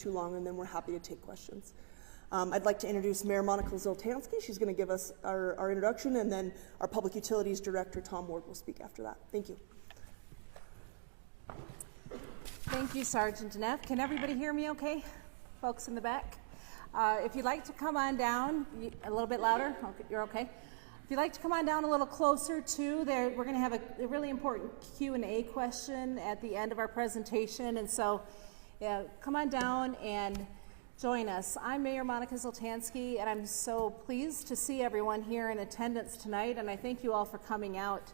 too long, and then we're happy to take questions. I'd like to introduce Mayor Monica Zoltansky. She's going to give us our introduction, and then our Public Utilities Director, Tom Ward, will speak after that. Thank you. Thank you, Sergeant Neff. Can everybody hear me okay? Folks in the back? If you'd like to come on down, a little bit louder, okay, you're okay. If you'd like to come on down a little closer too, we're going to have a really important Q&A question at the end of our presentation, and so come on down and join us. I'm Mayor Monica Zoltansky, and I'm so pleased to see everyone here in attendance tonight, and I thank you all for coming out.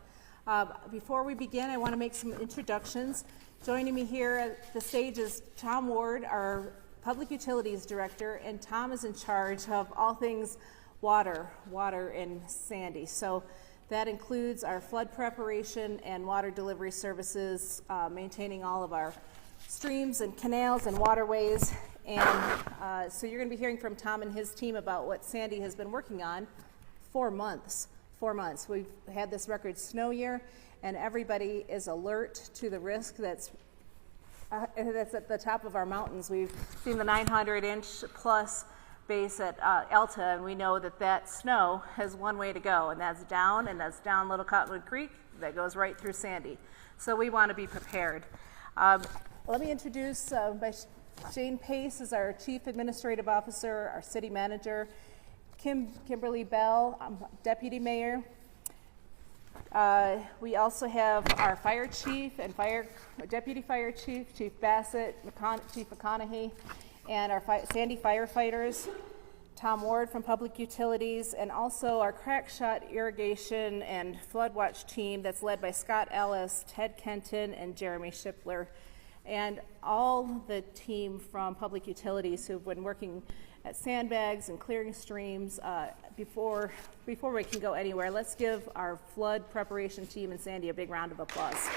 Before we begin, I want to make some introductions. Joining me here at the stage is Tom Ward, our Public Utilities Director, and Tom is in charge of all things water in Sandy. So that includes our flood preparation and water delivery services, maintaining all of our streams and canals and waterways. And so you're going to be hearing from Tom and his team about what Sandy has been working on for months. 4 months. We've had this record snow year, and everybody is alert to the risk that's at the top of our mountains. We've seen the 900-inch plus base at Elta, and we know that snow has one way to go, and that's down Little Cottonwood Creek. That goes right through Sandy. So we want to be prepared. Let me introduce Shane Pace is our Chief Administrative Officer, our City Manager, Kimberly Bell, Deputy Mayor. We also have our Fire Chief and Deputy Fire Chief, Chief Bassett, Chief McConaughey, and our Sandy firefighters, Tom Ward from Public Utilities, and also our Crackshot Irrigation and Flood Watch team that's led by Scott Ellis, Ted Kenton, and Jeremy Shipler, and all the team from Public Utilities who've been working at sandbags and clearing streams before we can go anywhere. Let's give our flood preparation team in Sandy a big round of applause.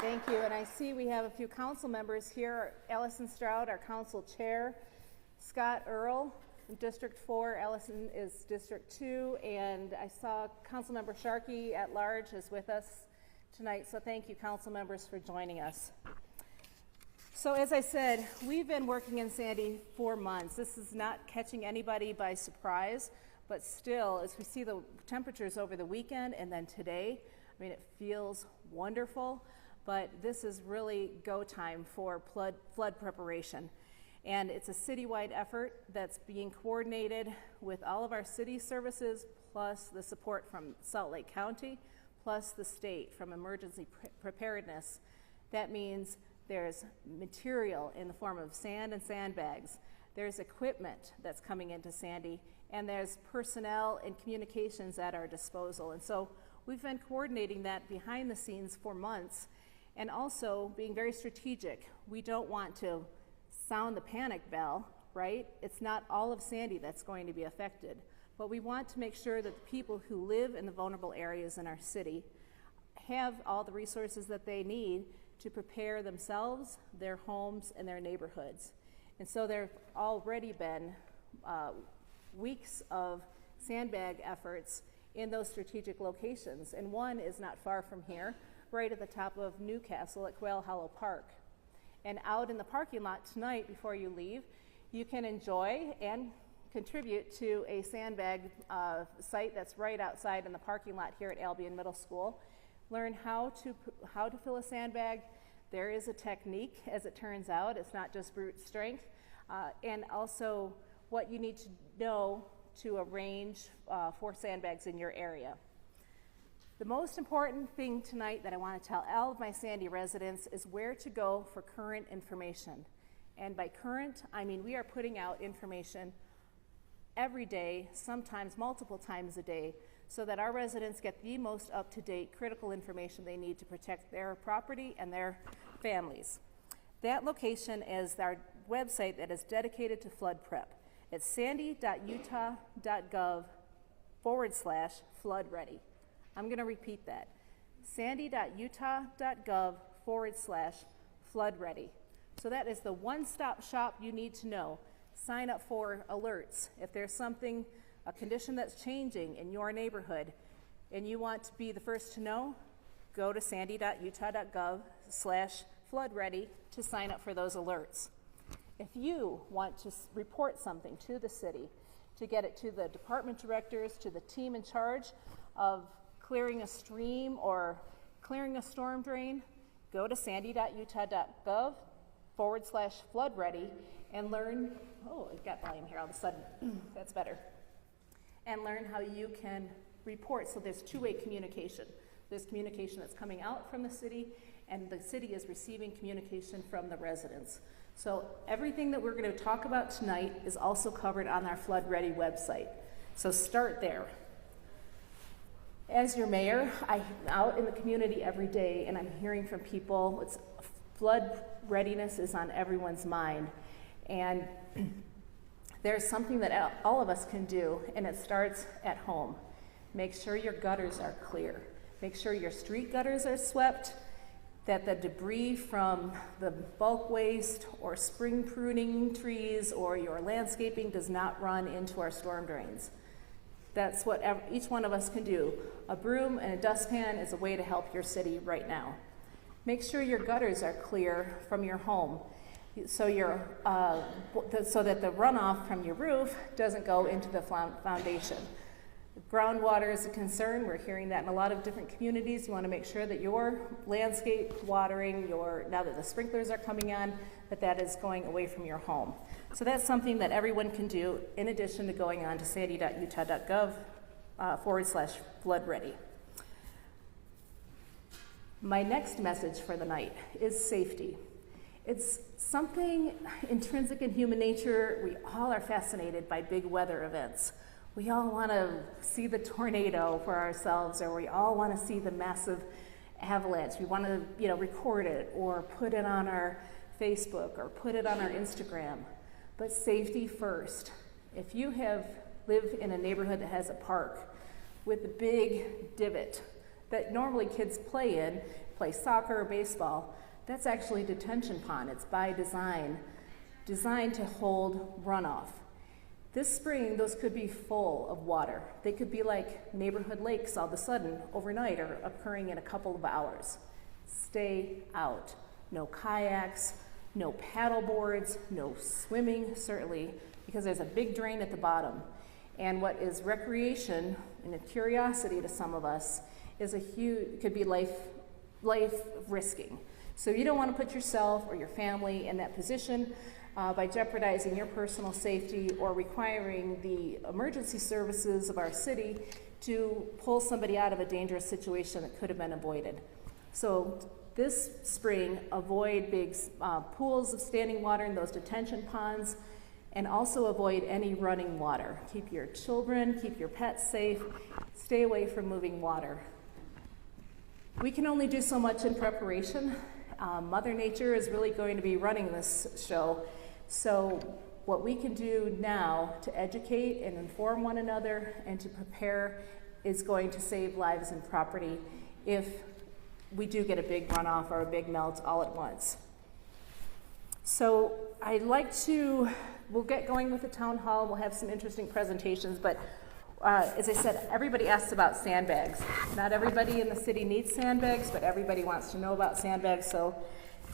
Thank you, and I see we have a few council members here. Allison Stroud, our council chair, Scott Earl, from District 4, Ellison is District 2, and I saw Councilmember Sharkey at large is with us tonight, so thank you, council members, for joining us. So as I said, we've been working in Sandy for months. This is not catching anybody by surprise, but still, as we see the temperatures over the weekend and then today, I mean, it feels wonderful, but this is really go time for flood preparation. And it's a citywide effort that's being coordinated with all of our city services, plus the support from Salt Lake County, plus the state from Emergency Preparedness. That means there's material in the form of sand and sandbags. There's equipment that's coming into Sandy, and there's personnel and communications at our disposal. And so we've been coordinating that behind the scenes for months, and also being very strategic. We don't want to sound the panic bell, right? It's not all of Sandy that's going to be affected, but we want to make sure that the people who live in the vulnerable areas in our city have all the resources that they need to prepare themselves, their homes, and their neighborhoods. And so there have already been weeks of sandbag efforts in those strategic locations, and one is not far from here, right at the top of Newcastle at Quail Hollow Park. And out in the parking lot tonight, before you leave, you can enjoy and contribute to a sandbag site that's right outside in the parking lot here at Albion Middle School. Learn how to fill a sandbag. There is a technique, as it turns out. It's not just brute strength. And also what you need to know to arrange for sandbags in your area. The most important thing tonight that I want to tell all of my Sandy residents is where to go for current information. And by current, I mean we are putting out information every day, sometimes multiple times a day, so that our residents get the most up-to-date critical information they need to protect their property and their families. That location is our website that is dedicated to flood prep. It's sandy.utah.gov/flood-ready. I'm going to repeat that. sandy.utah.gov/flood-ready. So that is the one-stop shop you need to know. Sign up for alerts. If there's something, a condition that's changing in your neighborhood, and you want to be the first to know, go to sandy.utah.gov/floodready to sign up for those alerts. If you want to report something to the city, to get it to the department directors, to the team in charge of clearing a stream or clearing a storm drain, go to sandy.utah.gov/floodready and learn, oh, it got volume here all of a sudden, that's better, and learn how you can report. So there's two-way communication. There's communication that's coming out from the city, and the city is receiving communication from the residents. So everything that we're going to talk about tonight is also covered on our Flood Ready website. So start there. As your mayor, I'm out in the community every day, and I'm hearing from people, flood readiness is on everyone's mind. And there's something that all of us can do, and it starts at home. Make sure your gutters are clear. Make sure your street gutters are swept, that the debris from the bulk waste or spring pruning trees or your landscaping does not run into our storm drains. That's what each one of us can do. A broom and a dustpan is a way to help your city right now. Make sure your gutters are clear from your home, so that the runoff from your roof doesn't go into the foundation. Groundwater is a concern. We're hearing that in a lot of different communities. You want to make sure that your landscape watering, now that the sprinklers are coming on, that is going away from your home. So that's something that everyone can do in addition to going on to sandy.utah.gov/floodready. My next message for the night is safety. It's something intrinsic in human nature. We all are fascinated by big weather events. We all want to see the tornado for ourselves, or we all want to see the massive avalanche. We want to, record it or put it on our Facebook or put it on our Instagram. But safety first. If you live in a neighborhood that has a park with a big divot that normally kids play soccer or baseball, that's actually a detention pond. It's by design, designed to hold runoff. This spring, those could be full of water. They could be like neighborhood lakes all of a sudden overnight or occurring in a couple of hours. Stay out. No kayaks, no paddle boards, no swimming, certainly, because there's a big drain at the bottom. And what is recreation and a curiosity to some of us is could be life risking. So you don't want to put yourself or your family in that position by jeopardizing your personal safety or requiring the emergency services of our city to pull somebody out of a dangerous situation that could have been avoided. So this spring, avoid big pools of standing water in those detention ponds, and also avoid any running water. Keep your children, keep your pets safe, stay away from moving water. We can only do so much in preparation. Mother Nature is really going to be running this show. So what we can do now to educate and inform one another and to prepare is going to save lives and property if we do get a big runoff or a big melt all at once. So we'll get going with the town hall. We'll have some interesting presentations, but as I said, everybody asks about sandbags. Not everybody in the city needs sandbags, but everybody wants to know about sandbags. So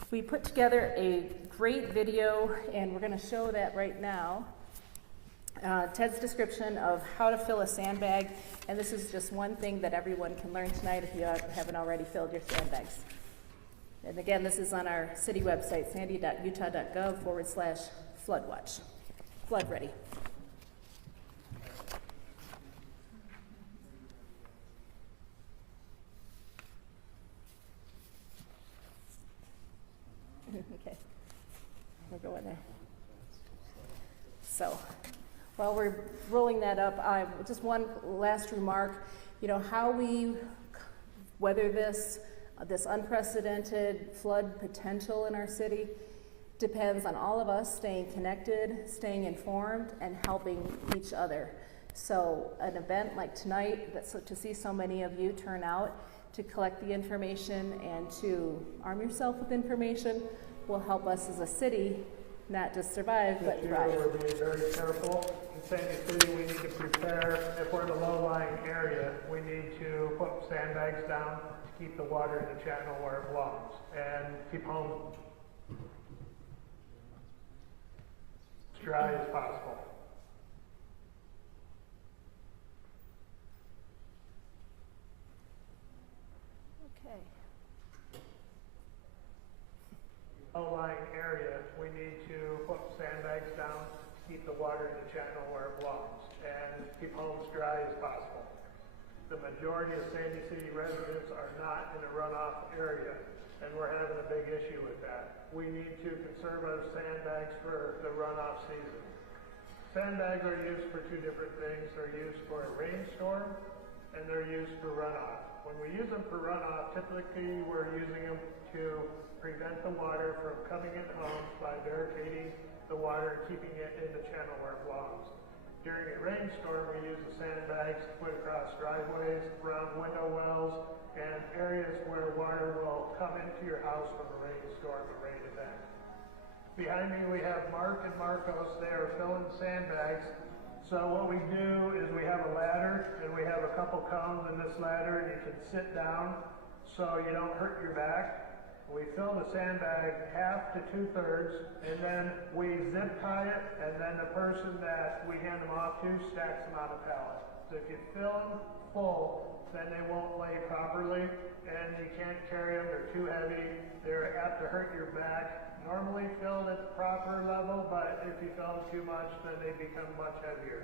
we put together a great video, and we're going to show that right now. Ted's description of how to fill a sandbag, and this is just one thing that everyone can learn tonight if you haven't already filled your sandbags. And again, this is on our city website, sandy.utah.gov/floodwatch. Flood ready. Okay, we're going there. So, while we're rolling that up, just one last remark. How we weather this unprecedented flood potential in our city depends on all of us staying connected, staying informed, and helping each other. So an event like tonight, to see so many of you turn out to collect the information and to arm yourself with information will help us as a city not just survive, but This thrive. year, we're being very careful. In Sandy City, we need to prepare, if we're in a low-lying area, we need to put sandbags down to keep the water in the channel where it belongs and keep homes as dry as possible. Okay. Low-lying area, we need to put sandbags down to keep the water in the channel where it belongs and keep homes dry as possible. The majority of Sandy City residents are not in a runoff area, and we're having a big issue with that. We need to conserve our sandbags for the runoff season. Sandbags are used for two different things. They're used for a rainstorm, and they're used for runoff. When we use them for runoff, typically we're using them to prevent the water from coming into homes by barricading the water and keeping it in the channel where it belongs. During a rainstorm, we use the sandbags to put across driveways, around window wells, and areas where water will come into your house from a rainstorm or rain event. Behind me, we have Mark and Marcos. They are filling sandbags. So what we do is we have a ladder, and we have a couple cones in this ladder, and you can sit down so you don't hurt your back. We fill the sandbag half to 2/3, and then we zip tie it, and then the person that we hand them off to stacks them on a pallet. So if you fill them full, then they won't lay properly, and you can't carry them. They're too heavy. They're apt to hurt your back. Normally filled at the proper level, but if you fill them too much, then they become much heavier.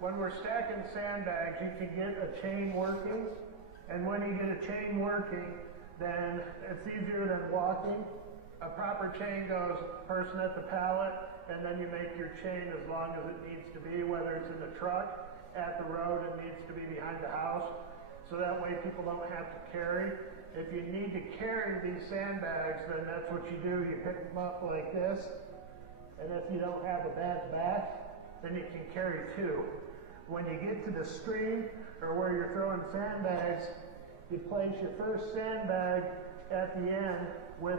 When we're stacking sandbags, you can get a chain working, and when you get a chain working, then it's easier than walking. A proper chain goes person at the pallet, and then you make your chain as long as it needs to be, whether it's in the truck, at the road, it needs to be behind the house, so that way people don't have to carry. If you need to carry these sandbags, then that's what you do. You pick them up like this, and if you don't have a bad back, then you can carry two. When you get to the stream or where you're throwing sandbags, you place your first sandbag at the end with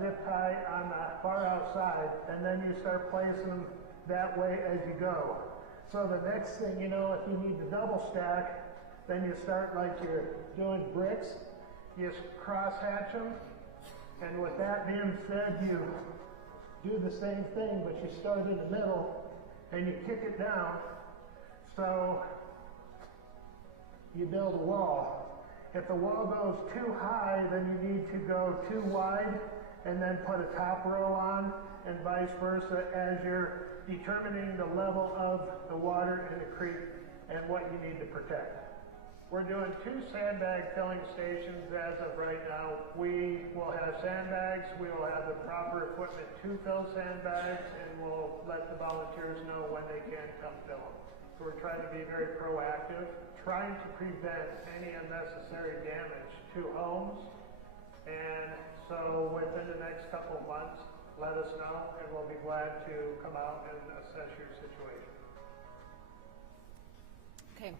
zip tie on the far outside, and then you start placing them that way as you go. So the next thing you know, if you need to double stack, then you start like you're doing bricks. You cross hatch them, and with that being said, you do the same thing, but you start in the middle and you kick it down, so you build a wall. If the wall goes too high, then you need to go too wide and then put a top row on, and vice versa, as you're determining the level of the water in the creek and what you need to protect. We're doing 2 sandbag filling stations as of right now. We will have sandbags, we will have the proper equipment to fill sandbags, and we'll let the volunteers know when they can come fill them. So we're trying to be very proactive, trying to prevent any unnecessary damage to homes. And so within the next couple of months, let us know, and we'll be glad to come out and assess your situation. Okay,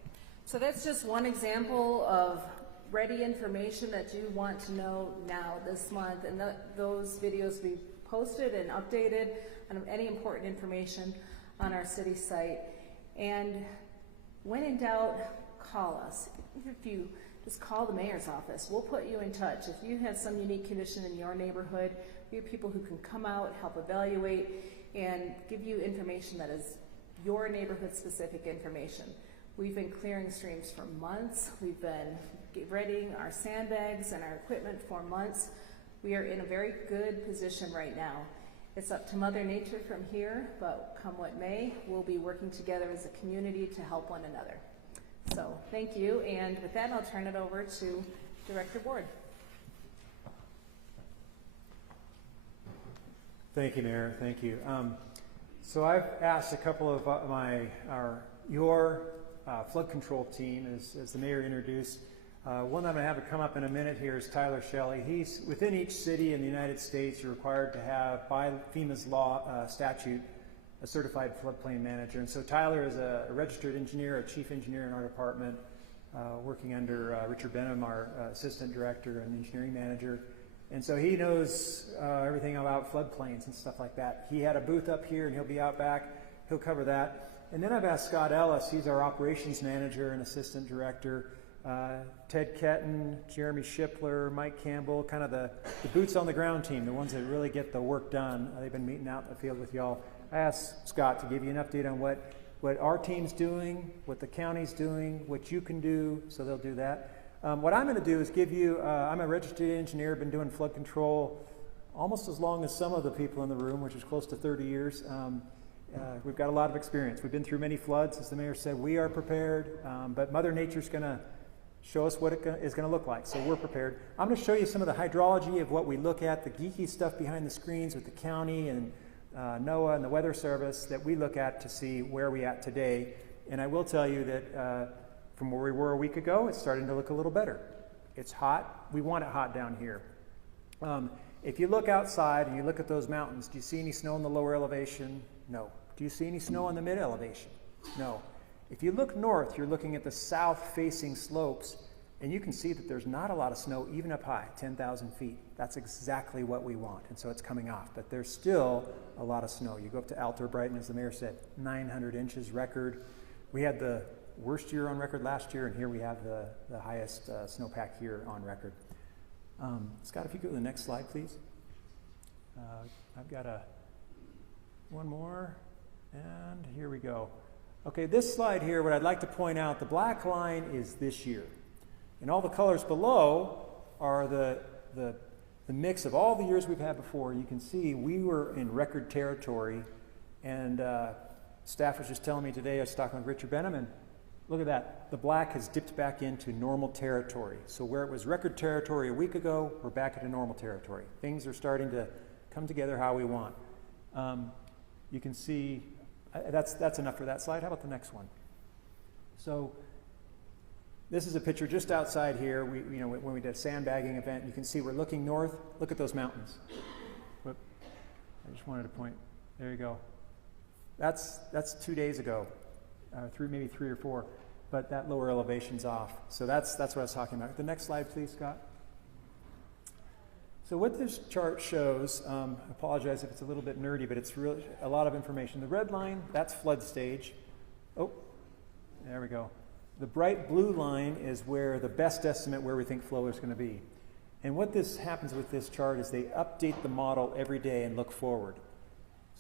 so that's just one example of ready information that you want to know now this month, and those videos will be posted and updated on any important information on our city site. And when in doubt, call us. If you just call the mayor's office, we'll put you in touch. If you have some unique condition in your neighborhood, we have people who can come out, help evaluate, and give you information that is your neighborhood specific information. We've been clearing streams for months. We've been readying our sandbags and our equipment for months. We are in a very good position right now. It's up to Mother Nature from here, but come what may, we'll be working together as a community to help one another. So thank you, and with that, I'll turn it over to Director Ward. Thank you, Mayor. Thank you. So I've asked a couple of your flood control team, as the mayor introduced. One that I'm going to have come up in a minute here is Tyler Shelley. He's within each city in the United States, you're required to have, by FEMA's law statute, a certified floodplain manager. And so Tyler is a registered engineer, a chief engineer in our department, working under Richard Benham, our assistant director and engineering manager. And so he knows everything about floodplains and stuff like that. He had a booth up here, and he'll be out back. He'll cover that. And then I've asked Scott Ellis, he's our operations manager and assistant director, Ted Ketton, Jeremy Shipler, Mike Campbell, kind of the boots on the ground team, the ones that really get the work done. They've been meeting out in the field with y'all. I asked Scott to give you an update on what our team's doing, what the county's doing, what you can do, so they'll do that. What I'm going to do is give you, I'm a registered engineer, been doing flood control almost as long as some of the people in the room, which is close to 30 years. We've got a lot of experience. We've been through many floods. As the mayor said, we are prepared, but Mother Nature's going to show us what it is going to look like, so we're prepared. I'm going to show you some of the hydrology of what we look at, the geeky stuff behind the screens with the county and NOAA and the Weather Service that we look at to see where we're at today. And I will tell you that from where we were a week ago, it's starting to look a little better. It's hot. We want it hot down here. If you look outside and you look at those mountains, do you see any snow in the lower elevation? No. Do you see any snow on the mid elevation? No. If you look north, you're looking at the south-facing slopes, and you can see that there's not a lot of snow even up high, 10,000 feet. That's exactly what we want, and so it's coming off. But there's still a lot of snow. You go up to Alto Brighton, as the mayor said, 900 inches record. We had the worst year on record last year, and here we have the highest snowpack here on record. Scott, if you go to the next slide, please. I've got one more, and here we go. Okay, this slide here, what I'd like to point out, the black line is this year. And all the colors below are the mix of all the years we've had before. You can see we were in record territory, and staff was just telling me today, I was talking with Richard Benham, and look at that. The black has dipped back into normal territory. So where it was record territory a week ago, we're back into normal territory. Things are starting to come together how we want. You can see, that's enough for that slide. How about the next one? So this is a picture just outside here. When we did a sandbagging event, you can see we're looking north. Look at those mountains. Whoop. I just wanted to point. There you go. That's 2 days ago, maybe 3 or 4, but that lower elevation's off. So that's what I was talking about. The next slide, please, Scott. So what this chart shows, I apologize if it's a little bit nerdy, but it's really a lot of information. The red line, that's flood stage. Oh, there we go. The bright blue line is where the best estimate where we think flow is going to be. And what this happens with this chart is they update the model every day and look forward.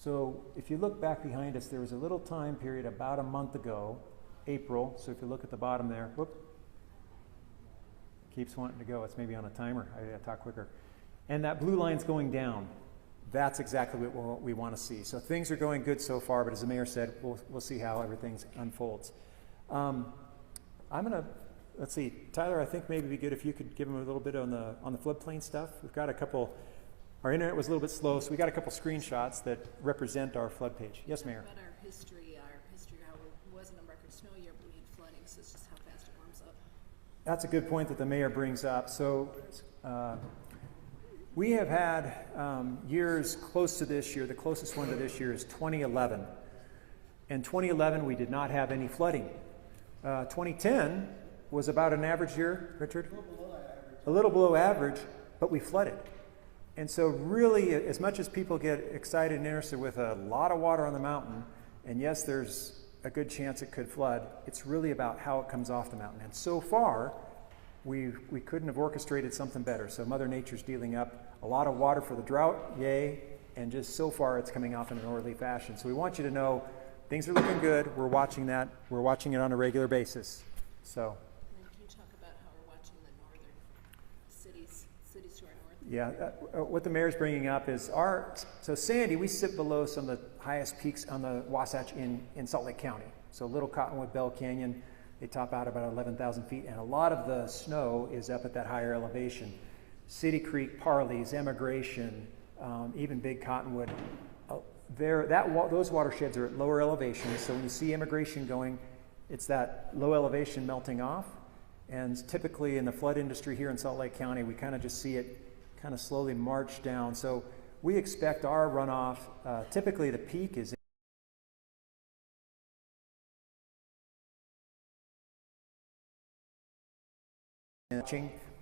So if you look back behind us, there was a little time period about a month ago, April. So if you look at the bottom there, whoop, keeps wanting to go. It's maybe on a timer. I gotta talk quicker. And that blue line's going down. That's exactly what we want to see. So things are going good so far, but as the mayor said, we'll see how everything unfolds. I'm gonna, let's see, Tyler, I think maybe it'd be good if you could give him a little bit on the floodplain stuff. We've got a couple, our internet was a little bit slow, so we got a couple screenshots that represent our flood page. Yes, Mayor. About our history, how it wasn't a record snow year, but we had flooding, so it's just how fast it warms up. That's a good point that the mayor brings up. So we have had years close to this year. The closest one to this year is 2011. In 2011, we did not have any flooding. 2010 was about an average year, Richard? A little below average, but we flooded. And so really, as much as people get excited and interested with a lot of water on the mountain, and yes, there's a good chance it could flood, it's really about how it comes off the mountain. And so far, we couldn't have orchestrated something better. So Mother Nature's dealing up a lot of water for the drought, yay, and just so far it's coming off in an orderly fashion. So we want you to know things are looking good. We're watching that. We're watching it on a regular basis. So. And then can you talk about how we're watching the northern cities to our north? Yeah, what the mayor's bringing up is so Sandy, we sit below some of the highest peaks on the Wasatch in Salt Lake County. So Little Cottonwood, Bell Canyon, they top out about 11,000 feet, and a lot of the snow is up at that higher elevation. City Creek, Parley's, Emigration, even Big Cottonwood, those watersheds are at lower elevations. So when you see Emigration going, it's that low elevation melting off. And typically in the flood industry here in Salt Lake County, we kind of just see it kind of slowly march down. So we expect our runoff, typically the peak is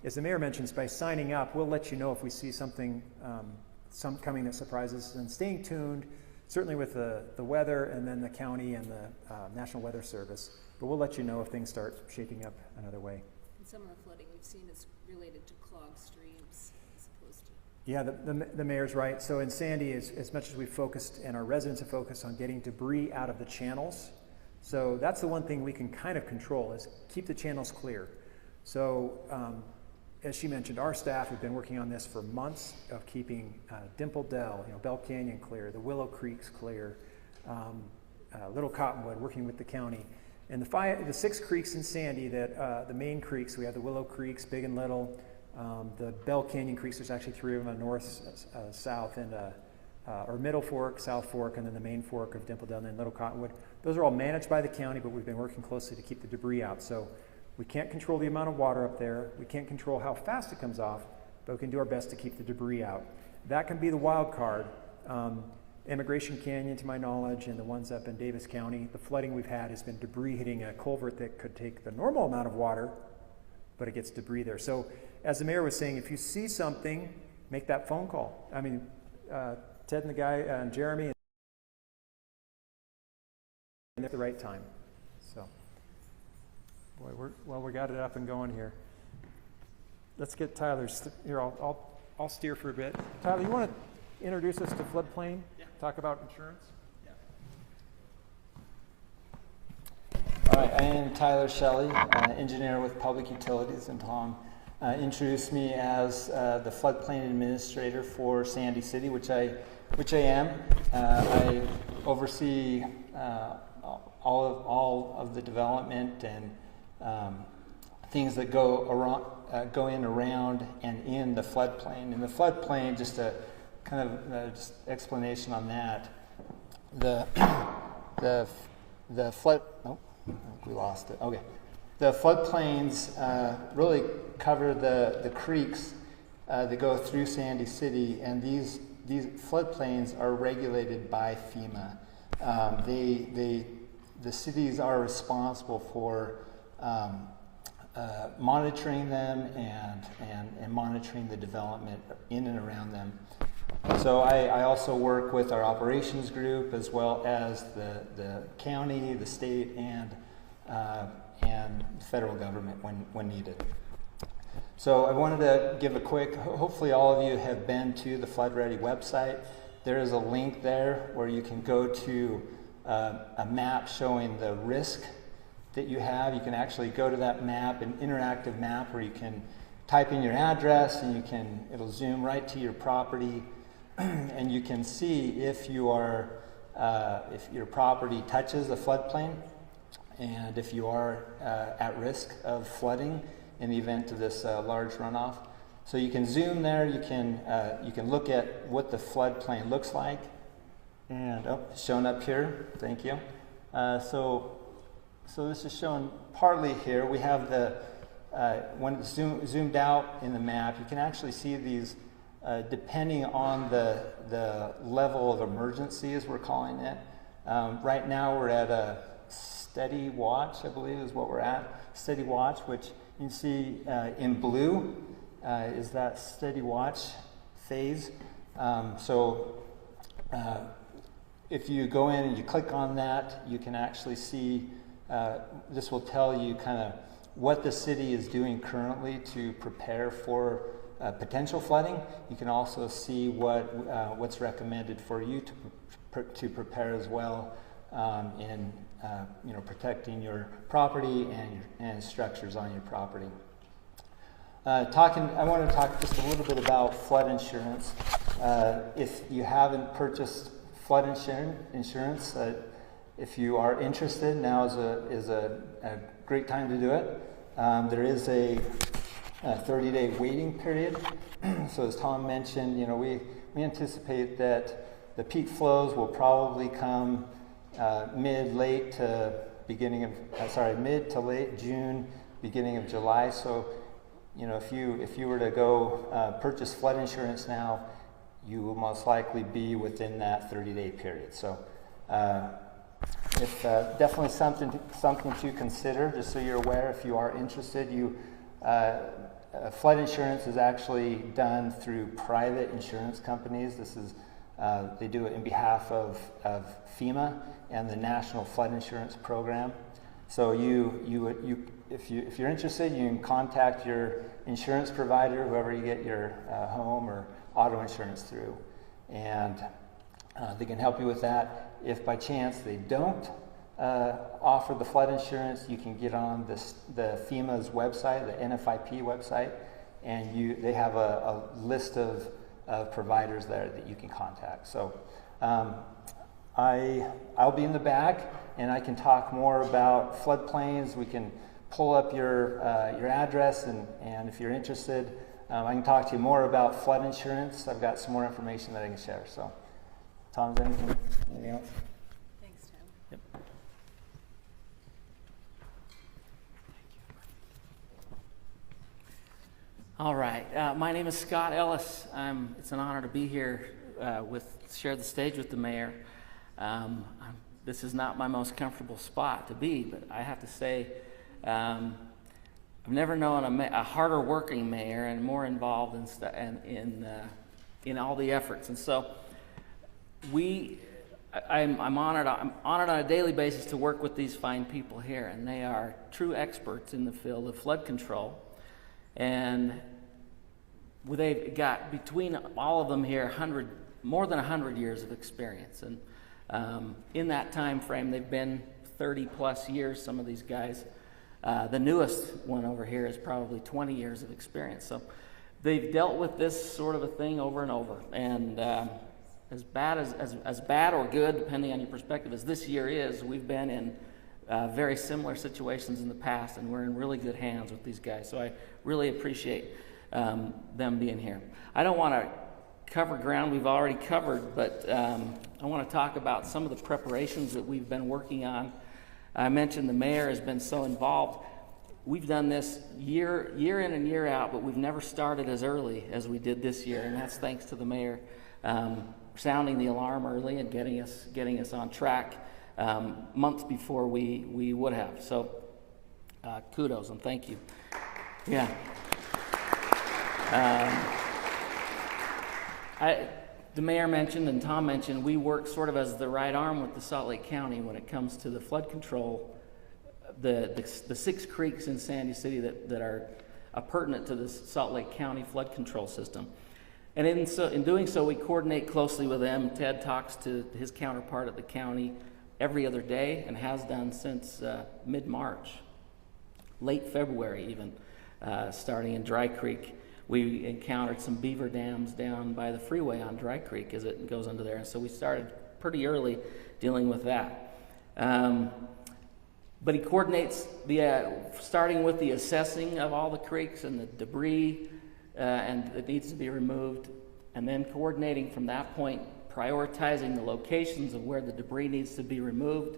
as the mayor mentions, by signing up, we'll let you know if we see something coming that surprises us, and staying tuned, certainly with the weather and then the county and the National Weather Service. But we'll let you know if things start shaping up another way. And some of the flooding we've seen is related to clogged streams as opposed to... Yeah, the mayor's right. So in Sandy, as much as we've focused and our residents have focused on getting debris out of the channels, so that's the one thing we can kind of control, is keep the channels clear. So as she mentioned, our staff have been working on this for months of keeping Dimple Dell, Bell Canyon clear, the Willow Creeks clear, Little Cottonwood, working with the county. And the 6 creeks in Sandy, that the main creeks, we have the Willow Creeks, Big and Little, the Bell Canyon Creeks, there's actually 3 of them, north, south, and or Middle Fork, South Fork, and then the main fork of Dimple Dell, and then Little Cottonwood. Those are all managed by the county, but we've been working closely to keep the debris out. So we can't control the amount of water up there. We can't control how fast it comes off, but we can do our best to keep the debris out. That can be the wild card. Immigration Canyon, to my knowledge, and the ones up in Davis County, the flooding we've had has been debris hitting a culvert that could take the normal amount of water, but it gets debris there. So as the mayor was saying, if you see something, make that phone call. I mean, Ted and the guy, and Jeremy, and at the right time. So, boy, we got it up and going here. Let's get Tyler's here. I'll steer for a bit. Tyler, you want to introduce us to floodplain? Yeah. Talk about insurance. Yeah. All right. I am Tyler Shelley, engineer with Public Utilities, and Tom introduced me as the floodplain administrator for Sandy City, which I am. I oversee all of the development and things that go in, around, and in the floodplain. And the floodplain, just a kind of just explanation on that. The flood. Oh, we lost it. Okay. The floodplains really cover the creeks that go through Sandy City, and these floodplains are regulated by FEMA. The cities are responsible for monitoring them and monitoring the development in and around them. So I also work with our operations group, as well as the county, the state, and federal government when needed. So I wanted to give a quick, hopefully all of you have been to the Flood Ready website. There is a link there where you can go to a map showing the risk that you have. You can actually go to that map, an interactive map, where you can type in your address and it'll zoom right to your property, and you can see if your property touches the floodplain, and if you are at risk of flooding in the event of this large runoff. So you can zoom there. You can look at what the floodplain looks like, and it's shown up here. Thank you. So this is shown partly here. We have when it's zoomed out in the map, you can actually see these depending on the level of emergency, as we're calling it. Right now we're at a steady watch, I believe is what we're at. Steady watch, which you can see in blue is that steady watch phase. If you go in and you click on that, you can actually see, this will tell you kind of what the city is doing currently to prepare for potential flooding. You can also see what's recommended for you to prepare as well in protecting your property and structures on your property. I want to talk just a little bit about flood insurance. If you haven't purchased flood insurance, if you are interested, now is a great time to do it. There is a 30-day waiting period. So as Tom mentioned, we anticipate that the peak flows will probably come mid to late June, beginning of July. So, if you were to go purchase flood insurance now, you will most likely be within that 30-day period. So, it's definitely something to consider. Just so you're aware, if you are interested, flood insurance is actually done through private insurance companies. This is they do it in behalf of FEMA and the National Flood Insurance Program. So if you're interested, you can contact your insurance provider, whoever you get your home or auto insurance through, and they can help you with that. If by chance they don't offer the flood insurance, you can get on the FEMA's website, the NFIP website, and they have a list of providers there that you can contact. So I'll be in the back, and I can talk more about floodplains. We can pull up your address, and if you're interested, I can talk to you more about flood insurance. I've got some more information that I can share. So, Tom, is anything else? Thanks, Tom. Yep. All right. My name is Scott Ellis. It's an honor to be here share the stage with the mayor. This is not my most comfortable spot to be, but I have to say, I've never known a harder working mayor and more involved in all the efforts. And so, I'm honored. I'm honored on a daily basis to work with these fine people here, and they are true experts in the field of flood control. And they've got, between all of them here, more than 100 years of experience. And in that time frame, they've been 30 plus years, some of these guys. The newest one over here is probably 20 years of experience. So they've dealt with this sort of a thing over and over. And as bad or good, depending on your perspective, as this year is, we've been in very similar situations in the past, and we're in really good hands with these guys. So I really appreciate them being here. I don't want to cover ground we've already covered, but I want to talk about some of the preparations that we've been working on. I mentioned the mayor has been so involved. We've done this year in and year out, but we've never started as early as we did this year, and that's thanks to the mayor sounding the alarm early and getting us on track months before we would have. So kudos and thank you. Yeah. The mayor mentioned and Tom mentioned we work sort of as the right arm with the Salt Lake County when it comes to the flood control. The 6 creeks in Sandy City that are pertinent to the Salt Lake County flood control system. And in doing so, we coordinate closely with them. Ted talks to his counterpart at the county every other day and has done since mid-March, late February even, starting in Dry Creek. We encountered some beaver dams down by the freeway on Dry Creek as it goes under there. And so we started pretty early dealing with that. But he coordinates starting with the assessing of all the creeks and the debris and it needs to be removed, and then coordinating from that point, prioritizing the locations of where the debris needs to be removed.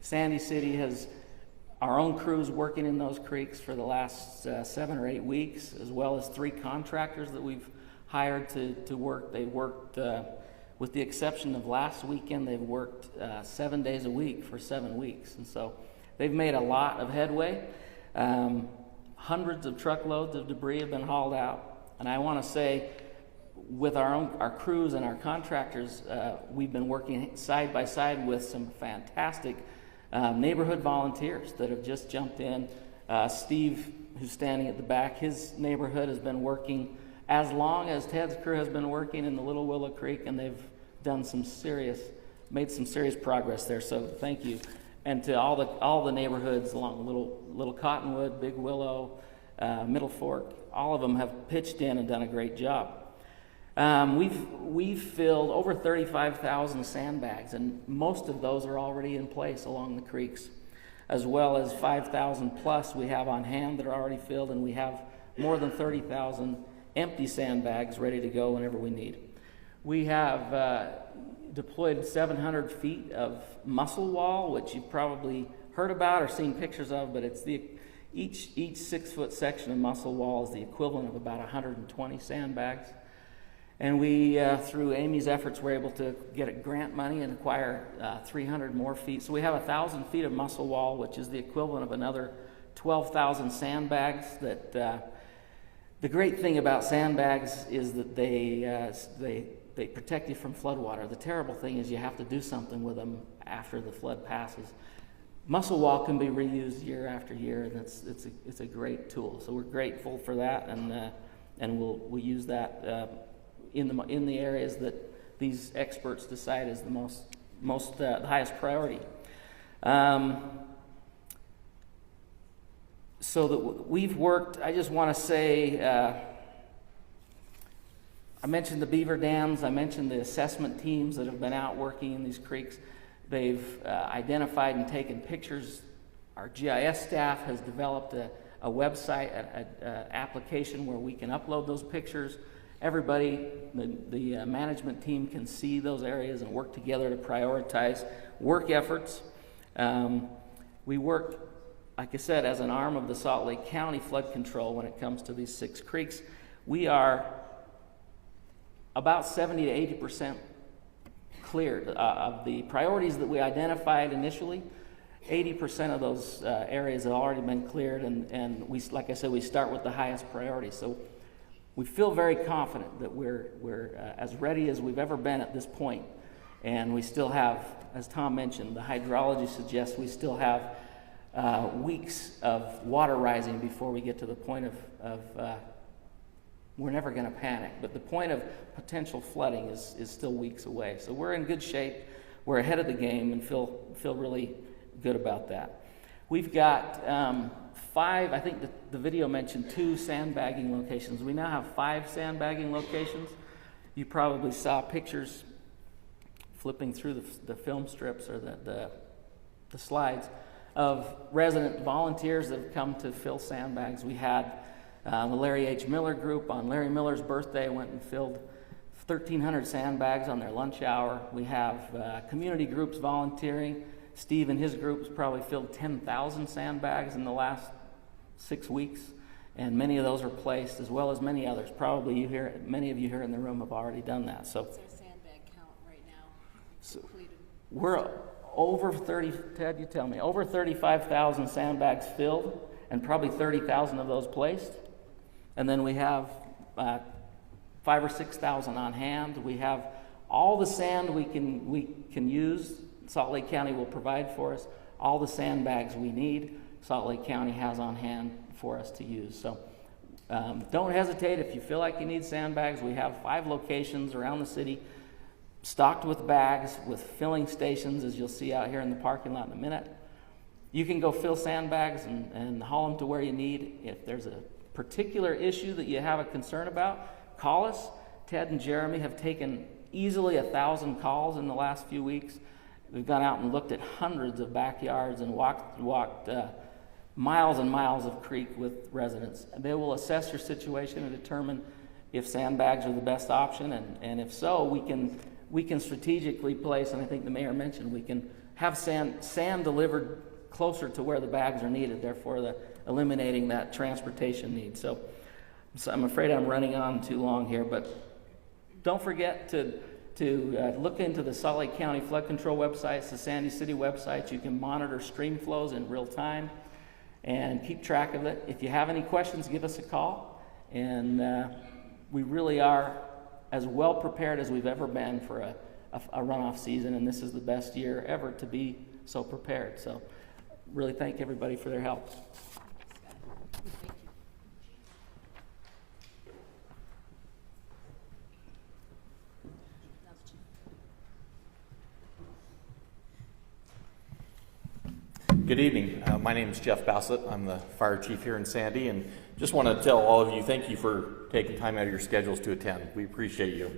Sandy City has our own crews working in those creeks for the last 7 or 8 weeks, as well as 3 contractors that we've hired to work. They worked, with the exception of last weekend, they've worked 7 days a week for 7 weeks. And so they've made a lot of headway. Hundreds of truckloads of debris have been hauled out. And I want to say, with our crews and our contractors, we've been working side by side with some fantastic neighborhood volunteers that have just jumped in. Steve, who's standing at the back, his neighborhood has been working as long as Ted's crew has been working in the Little Willow Creek, and they've done made some serious progress there. So thank you, and to all the neighborhoods along Little Cottonwood, Big Willow, Middle Fork. All of them have pitched in and done a great job. We've filled over 35,000 sandbags, and most of those are already in place along the creeks, as well as 5,000 plus we have on hand that are already filled, and we have more than 30,000 empty sandbags ready to go whenever we need. We have deployed 700 feet of muscle wall, which you've probably heard about or seen pictures of, but it's each 6-foot section of muscle wall is the equivalent of about 120 sandbags. And we, through Amy's efforts, were able to get grant money and acquire 300 more feet. So we have 1,000 feet of muscle wall, which is the equivalent of another 12,000 sandbags that The great thing about sandbags is that they protect you from floodwater. The terrible thing is you have to do something with them after the flood passes. Muscle wall can be reused year after year, and it's a great tool. So we're grateful for that, and we'll use that in the areas that these experts decide is the highest priority. So that we've worked. I just want to say. I mentioned the beaver dams. I mentioned the assessment teams that have been out working in these creeks. They've identified and taken pictures. Our GIS staff has developed a website, an application where we can upload those pictures. Everybody, the management team can see those areas and work together to prioritize work efforts. We work, like I said, as an arm of the Salt Lake County flood control when it comes to these 6 creeks. We are about 70 to 80% cleared of the priorities that we identified initially. 80% of those areas have already been cleared, and we, like I said, we start with the highest priority. So we feel very confident that we're as ready as we've ever been at this point. And we still have, as Tom mentioned, the hydrology suggests we still have weeks of water rising before we get to the point of we're never going to panic, but the point of potential flooding is still weeks away. So we're in good shape. We're ahead of the game and feel really good about that. We've got 5, I think the video mentioned 2 sandbagging locations. We now have 5 sandbagging locations. You probably saw pictures flipping through the film strips or the slides of resident volunteers that have come to fill sandbags. We had the Larry H. Miller group on Larry Miller's birthday went and filled 1,300 sandbags on their lunch hour. We have community groups volunteering. Steve and his group has probably filled 10,000 sandbags in the last 6 weeks, and many of those are placed, as well as many others. Probably many of you here in the room have already done that. So what's our sandbag count right now? Completed. We're over 30, Ted, you tell me, over 35,000 sandbags filled, and probably 30,000 of those placed. And then we have 5,000 or 6,000 on hand. We have all the sand we can use. Salt Lake County will provide for us all the sandbags we need. Salt Lake County has on hand for us to use. So don't hesitate if you feel like you need sandbags. We have 5 locations around the city stocked with bags, with filling stations, as you'll see out here in the parking lot in a minute. You can go fill sandbags and haul them to where you need. If there's a particular issue that you have a concern about, call us. Ted and Jeremy have taken easily 1,000 calls in the last few weeks. We've gone out and looked at hundreds of backyards and walked miles and miles of creek with residents. They will assess your situation and determine if sandbags are the best option, and if so, we can strategically place, and I think the mayor mentioned, we can have sand delivered closer to where the bags are needed, therefore eliminating that transportation need. So I'm afraid I'm running on too long here, but don't forget to look into the Salt Lake County Flood Control websites, the Sandy City websites. You can monitor stream flows in real time and keep track of it. If you have any questions, give us a call. And we really are as well prepared as we've ever been for a runoff season, and this is the best year ever to be so prepared. So really thank everybody for their help. Good evening. My name is Jeff Bassett. I'm the fire chief here in Sandy, and just want to tell all of you thank you for taking time out of your schedules to attend. We appreciate you.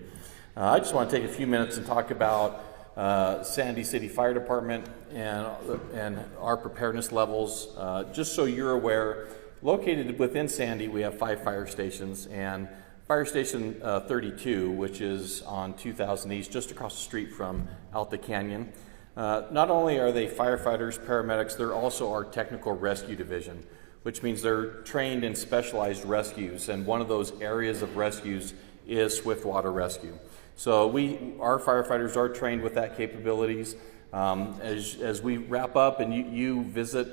I just want to take a few minutes and talk about Sandy City Fire Department and our preparedness levels. Just so you're aware, located within Sandy, we have 5 fire stations, and Fire Station 32, which is on 2000 East, just across the street from Alta Canyon. Not only are they firefighters, paramedics, they're also our technical rescue division, which means they're trained in specialized rescues, and one of those areas of rescues is swiftwater rescue. So our firefighters are trained with that capabilities. As we wrap up and you visit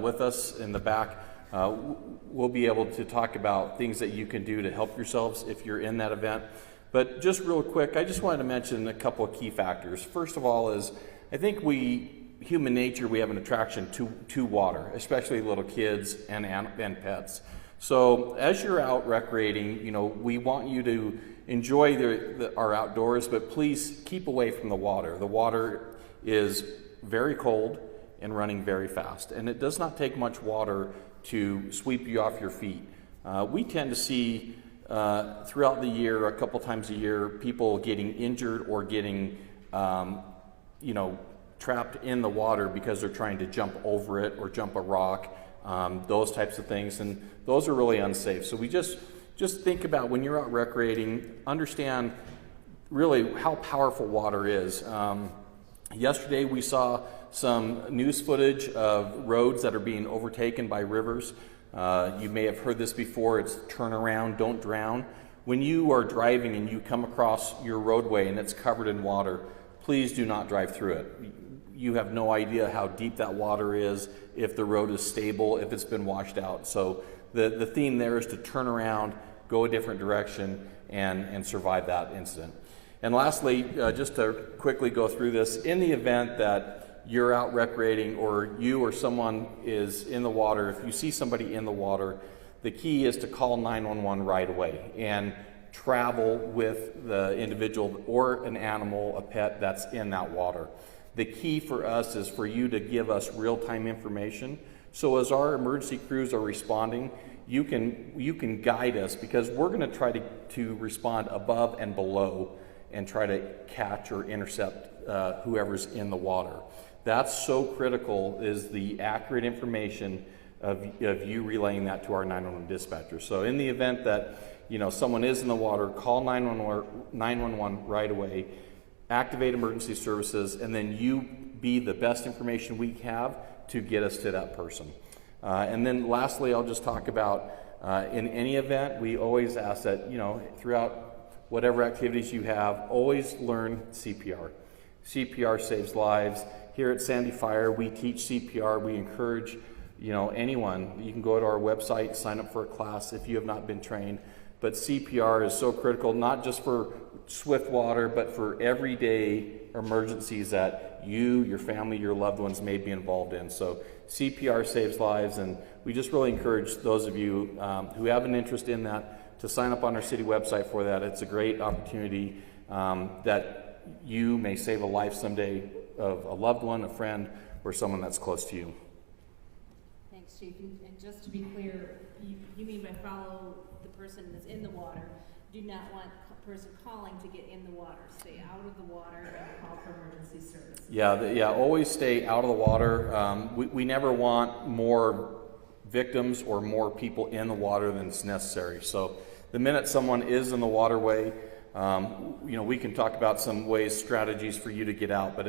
with us in the back, we'll be able to talk about things that you can do to help yourselves if you're in that event. But just real quick, I just wanted to mention a couple of key factors. First of all is, I think human nature, we have an attraction to water, especially little kids and pets. So as you're out recreating, we want you to enjoy our outdoors, but please keep away from the water. The water is very cold and running very fast, and it does not take much water to sweep you off your feet. We tend to see throughout the year, a couple times a year, people getting injured or getting trapped in the water because they're trying to jump over it or jump a rock, those types of things, and those are really unsafe. So we just think about when you're out recreating, understand really how powerful water is. Yesterday we saw some news footage of roads that are being overtaken by rivers. You may have heard this before, it's turn around, don't drown. When you are driving and you come across your roadway and it's covered in water, please do not drive through it. You have no idea how deep that water is, if the road is stable, if it's been washed out. So the theme there is to turn around, go a different direction, and survive that incident. And lastly, just to quickly go through this, in the event that you're out recreating or you or someone is in the water, if you see somebody in the water, the key is to call 911 right away and travel with the individual or an animal, a pet that's in that water. The key for us is for you to give us real-time information. So as our emergency crews are responding, you can guide us, because we're going to try to respond above and below and try to catch or intercept whoever's in the water. That's so critical, is the accurate information of you relaying that to our 911 dispatcher. So in the event that someone is in the water, call 911 right away, activate emergency services, and then you be the best information we have to get us to that person. And then lastly, I'll just talk about in any event, we always ask that throughout whatever activities you have, always learn CPR. CPR saves lives. Here at Sandy Fire, we teach CPR. We encourage anyone. You can go to our website, sign up for a class if you have not been trained. But CPR is so critical, not just for swift water, but for everyday emergencies that you, your family, your loved ones may be involved in. So CPR saves lives, and we just really encourage those of you who have an interest in that to sign up on our city website for that. It's a great opportunity that you may save a life someday of a loved one, a friend, or someone that's close to you. Thanks, Chief. And just to be clear, you mean by follow the person that's in the water, do not want the person calling to get in the water. Stay out of the water and call for emergency service. Yeah, always stay out of the water. We never want more victims or more people in the water than is necessary. So the minute someone is in the waterway, we can talk about some ways, strategies for you to get out, but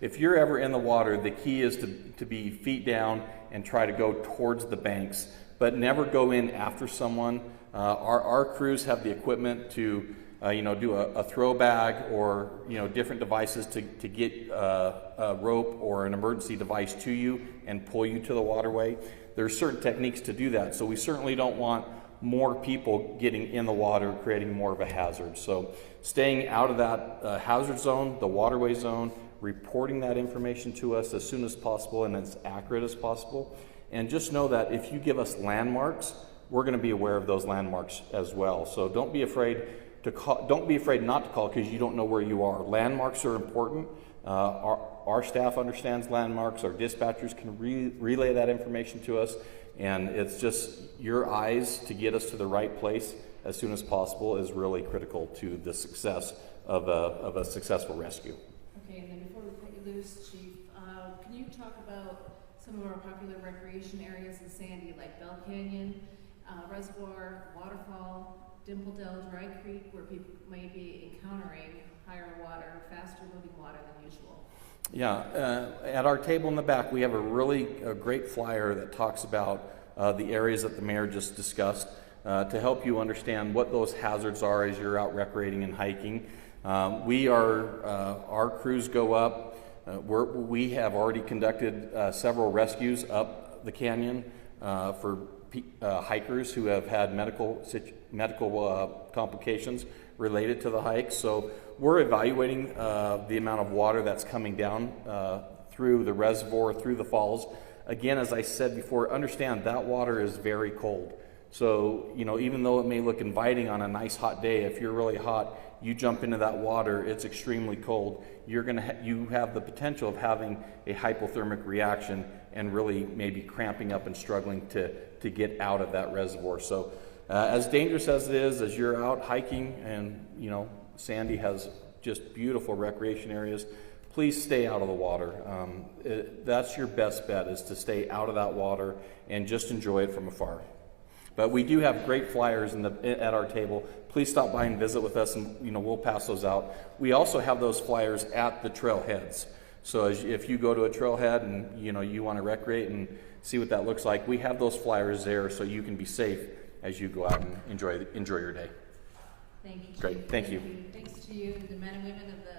if you're ever in the water, the key is to be feet down and try to go towards the banks, but never go in after someone. Our crews have the equipment to do a throw bag or different devices to get a rope or an emergency device to you and pull you to the waterway. There are certain techniques to do that, so we certainly don't want more people getting in the water, creating more of a hazard. So staying out of that hazard zone, the waterway zone, reporting that information to us as soon as possible and as accurate as possible. And just know that if you give us landmarks, we're going to be aware of those landmarks as well. So don't be afraid to call, don't be afraid not to call because you don't know where you are. Landmarks are important. Our staff understands landmarks. Our dispatchers can relay that information to us. And it's just your eyes to get us to the right place as soon as possible is really critical to the success of a successful rescue. Okay, and then before we cut you loose, Chief, can you talk about some of our popular recreation areas in Sandy, like Bell Canyon, Reservoir, Waterfall, Dimple Dell, Dry Creek, where people may be encountering higher water, faster moving water than usual? Yeah, at our table in the back, we have a great flyer that talks about the areas that the mayor just discussed to help you understand what those hazards are as you're out recreating and hiking. Our crews go up. We have already conducted several rescues up the canyon for hikers who have had medical complications related to the hike. So we're evaluating the amount of water that's coming down through the reservoir, through the falls. Again, as I said before, understand that water is very cold. So, you know, even though it may look inviting on a nice hot day, if you're really hot, you jump into that water, it's extremely cold. You have the potential of having a hypothermic reaction and really maybe cramping up and struggling to get out of that reservoir. So as dangerous as it is, as you're out hiking, and you know, Sandy has just beautiful recreation areas, please stay out of the water. That's your best bet, is to stay out of that water and just enjoy it from afar. But we do have great flyers at our table. Please stop by and visit with us, and you know, we'll pass those out. We also have those flyers at the trailheads. So if you go to a trailhead and you know you want to recreate and see what that looks like, we have those flyers there so you can be safe as you go out and enjoy your day. Thank you, Chief. Great, thank you. Thanks to you, the men and women of the